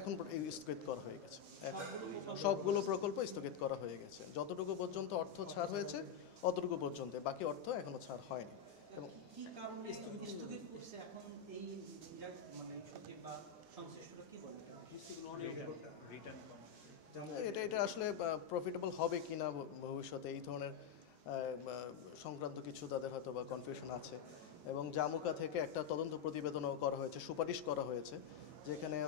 এখন স্থগিত করা হয়ে গেছে। সবগুলো প্রকল্প স্থগিত করা হয়ে গেছে। যতটুকু পর্যন্ত অর্থ ছাড় হয়েছে অতটুকু পর্যন্ত, বাকি অর্থ এখনো ছাড় হয়নি। এবং কি কারণে স্থগিত করছে এখন এই মানে সচিব বা সংশ্লিষ্টরা কি বলে এটা আসলে প্রফিটেবল হবে কি না ভবিষ্যতে, এই ধরনের সংক্রান্ত কিছু তাদের হয়তো বা কনফিউশন আছে। এবং জামুকা থেকে একটা তদন্ত প্রতিবেদনও করা হয়েছে, সুপারিশ করা হয়েছে, যেখানে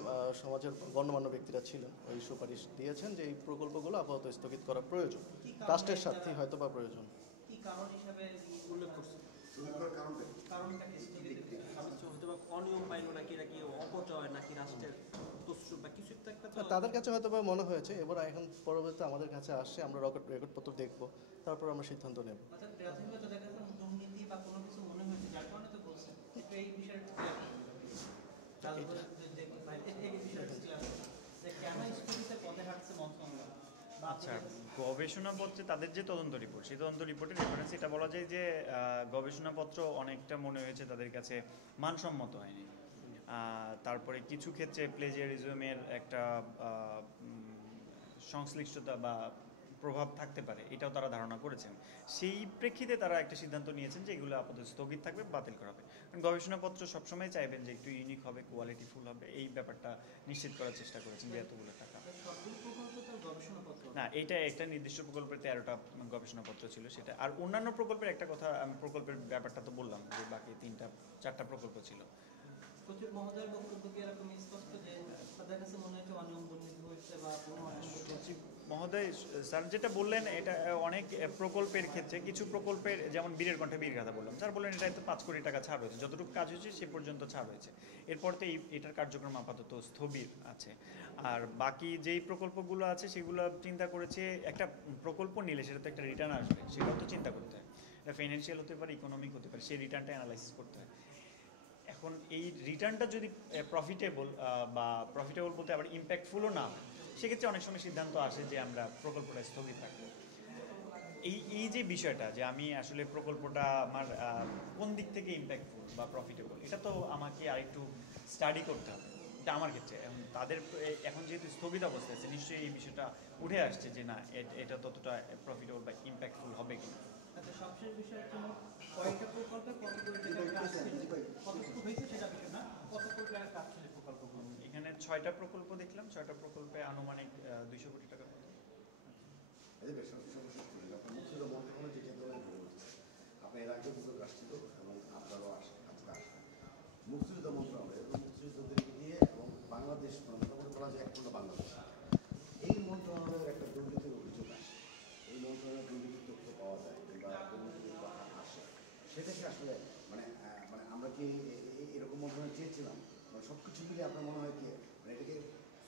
সমাজের গণ্যমান্য ব্যক্তিরা ছিলেন, ওই সুপারিশ দিয়েছেন যে এই প্রকল্পগুলো আপাতত স্থগিত করা প্রয়োজন, রাষ্ট্রের স্বার্থে হয়তো বা প্রয়োজন। কি কারণ হিসাবে উল্লেখ করছে? তাদের কাছে হয়তো বা মনে হয়েছে, এবার এখন পরবর্তীতে আমাদের কাছে আসছে, আমরা রেকর্ডপত্র দেখব, তারপর আমরা সিদ্ধান্ত নেব। আচ্ছা, গবেষণাপত্রে তাদের যে তদন্ত রিপোর্ট, সেই তদন্ত রিপোর্টের রেফারেন্স এটা বলা যায় যে গবেষণাপত্র অনেকটা মনে হয়েছে তাদের কাছে মানসম্মত হয়নি। তারপরে কিছু ক্ষেত্রে প্লেজিয়ারিজমের একটা সংশ্লিষ্টতা বা প্রভাব থাকতে পারে, এটাও তারা ধারণা করেছেন। সেই প্রেক্ষিতে তারা একটা সিদ্ধান্ত নিয়েছেন যে এগুলো আপাতত স্থগিত থাকবে, বাতিল করা হবে। কারণ গবেষণাপত্র সবসময় চাইবেন যে একটু ইউনিক হবে, কোয়ালিটিফুল হবে, এই ব্যাপারটা নিশ্চিত করার চেষ্টা করেছেন যে এতগুলো টাকা না, এটা একটা নির্দিষ্ট প্রকল্পের 13টা গবেষণাপত্র ছিল সেটা। আর অন্যান্য প্রকল্পের একটা কথা, আমি প্রকল্পের ব্যাপারটা তো বললাম যে বাকি 4টা প্রকল্প ছিল। সচিব মহোদয়ের বক্তব্য কি এরকম স্পষ্ট যে তাদের কাছে মনে হচ্ছে অনিয়ম দুর্নীতি হয়েছে বা কোনো সচিব মহোদয় স্যার যেটা বললেন, এটা অনেক প্রকল্পের ক্ষেত্রে, কিছু প্রকল্পের যেমন বীরের কণ্ঠে বীর গাথা বললাম, স্যার বললেন এটা তো 5 কোটি টাকা ছাড় হয়েছে, যতটুকু কাজ হয়েছে সে পর্যন্ত ছাড় হয়েছে, এরপর তো এটার কার্যক্রম আপাতত স্থবির আছে। আর বাকি যেই প্রকল্পগুলো আছে সেগুলো চিন্তা করেছে, একটা প্রকল্প নিলে সেটা তো একটা রিটার্ন আসবে, সেটাও তো চিন্তা করতে হয়। এটা ফাইন্যান্সিয়াল হতে পারে, ইকোনমিক হতে পারে, সেই রিটার্নটা অ্যানালাইসিস করতে হয়। এখন এই রিটার্নটা যদি প্রফিটেবল বলতে আবার ইম্প্যাক্টফুলও না হয়, সেক্ষেত্রে অনেক সময় সিদ্ধান্ত আসে যে আমরা প্রকল্পটা স্থগিত রাখবো। এই যে বিষয়টা যে আমি আসলে প্রকল্পটা আমার কোন দিক থেকে ইম্প্যাক্টফুল বা প্রফিটেবল, এটা তো আমাকে আরেকটু স্টাডি করতে হবে। এটা আমার ক্ষেত্রে তাদের এখন যেহেতু স্থগিত অবস্থা আছে, নিশ্চয়ই এই বিষয়টা উঠে আসছে যে না এটা ততটা প্রফিটেবল বা ইম্প্যাক্টফুল হবে কিনা। সবশেষ বিষয় হচ্ছে কয়টা প্রকল্পে কত কোটি টাকা কাজ কতটুকু হয়েছে সেটা বিষয় না, কত কোটি টাকা কাজ ছিল প্রকল্পগুলো। এখানে 6টা প্রকল্প দেখলাম, 6টা প্রকল্পে আনুমানিক 200 কোটি টাকার মতো। আপনার এর আগে দুটো রাষ্ট্রীয় এবং আপনারও আজকে আসবেন মুক্তিযুদ্ধ মন্ত্রণালয় এবং মুক্তিযুদ্ধদেরকে নিয়ে এবং বাংলাদেশ মোটামুটি বলা যায় একমাত্র বাংলাদেশ, এই মন্ত্রণালয়ের একটা দুর্নীতির অভিযোগ আসে, এই মন্ত্রণালয়ের দুর্নীতির তথ্য পাওয়া যায় কিংবা দুর্নীতির কথা আসে, সেটাকে আসলে মানে মানে আমরা কি এরকম মন্ত্রণালয় চেয়েছিলাম? মানে সব কিছু মিলে আপনার মনে হয় কি মানে এটাকে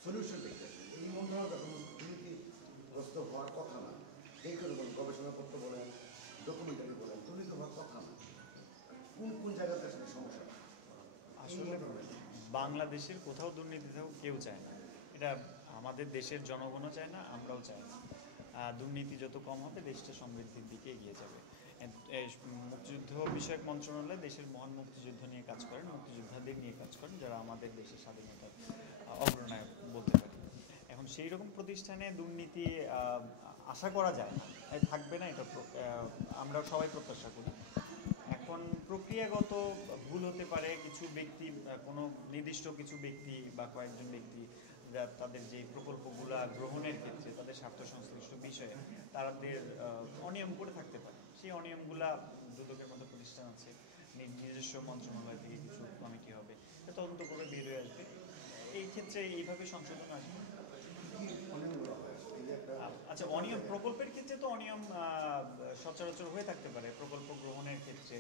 সলিউশন দেখতে আসে এই মন্ত্রণালয় যখন দুর্নীতিগ্রস্ত হওয়ার কথা না, এই করে বলেন গবেষণাপত্র বলেন, ডকুমেন্টারি বলেন, দুর্নীতি হওয়ার কথা না, কোন কোন জায়গাতে আসলে সমস্যা? আসলে বাংলাদেশের কোথাও দুর্নীতি থাকুক কেউ চায় না, এটা আমাদের দেশের জনগণও চায় না, আমরাও চাই না। দুর্নীতি যত কম হবে দেশটা সমৃদ্ধির দিকে এগিয়ে যাবে। মুক্তিযুদ্ধ বিষয়ক মন্ত্রণালয় দেশের মহান মুক্তিযুদ্ধ নিয়ে কাজ করেন, মুক্তিযোদ্ধাদের নিয়ে কাজ করেন, যারা আমাদের দেশের স্বাধীনতার অগ্রনায়ক বলতে পারি। এখন সেই রকম প্রতিষ্ঠানে দুর্নীতি আশা করা যায় না, থাকবে না, এটা আমরা সবাই প্রত্যাশা করি। এখন প্রক্রিয়াগত ভুল হতে পারে, কিছু ব্যক্তি, কোনো নির্দিষ্ট কিছু ব্যক্তি বা কয়েকজন ব্যক্তি তাদের যে প্রকল্পগুলো গ্রহণের ক্ষেত্রে তাদের স্বার্থ সংশ্লিষ্ট বিষয়ে তাদের অনিয়ম করে থাকতে পারে। সেই অনিয়মগুলা দুদকের মতো প্রতিষ্ঠান আছে, নিজস্ব মন্ত্রণালয় থেকে কিছু কমিটি হবে, তদন্ত করে বের হয়ে আসবে। এই ক্ষেত্রে এইভাবে সংশোধন আসবে। আচ্ছা, অনিয়ম প্রকল্পের ক্ষেত্রে তো অনিয়ম সচরাচর হয়ে থাকতে পারে। প্রকল্প গ্রহণের ক্ষেত্রে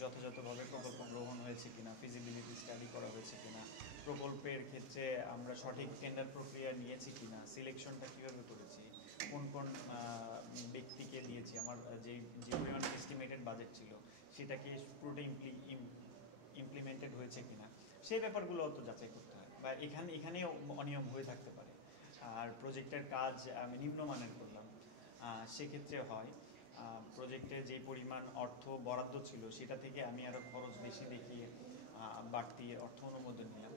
যথাযথভাবে প্রকল্প গ্রহণ হয়েছে কিনা, ফিজিবিলিটি স্টাডি করা হয়েছে কিনা, প্রকল্পের ক্ষেত্রে আমরা সঠিক টেন্ডার প্রক্রিয়া নিয়েছি কিনা, সিলেকশনটা কীভাবে করেছি, কোন কোন ব্যক্তিকে দিয়েছি, আমার যে পরিমাণ এস্টিমেটেড বাজেট ছিল সেটাকে পুরোটা ইমপ্লিমেন্টেড হয়েছে কিনা, সেই ব্যাপারগুলো তো যাচাই করতে হয়। বা এখানেও অনিয়ম হয়ে থাকতে পারে। আর প্রজেক্টের কাজ আমি নিম্নমানের করলাম, সেক্ষেত্রে হয়। প্রজেক্টে যে পরিমাণ অর্থ বরাদ্দ ছিল সেটা থেকে আমি আরও খরচ বেশি দেখিয়ে বাড়তি অর্থ অনুমোদন নিলাম,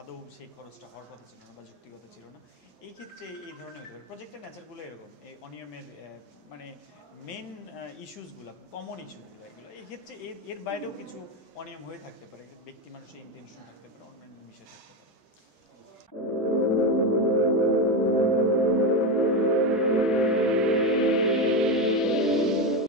আদৌ সেই খরচটা হওয়ার কথা ছিল না বা যুক্তিগত ছিল না। এই ক্ষেত্রে এই ধরনের হতে পারে। প্রজেক্টের নেচারগুলো এরকম, এই অনিয়মের মানে মেন ইস্যুসগুলো, কমন ইস্যুগুলো এগুলো। এই ক্ষেত্রে এর বাইরেও কিছু অনিয়ম হয়ে থাকতে পারে, ব্যক্তি মানুষের ইন্টেনশন থাকতে পারে, অন্যান্য বিষয় থাকতে পারে।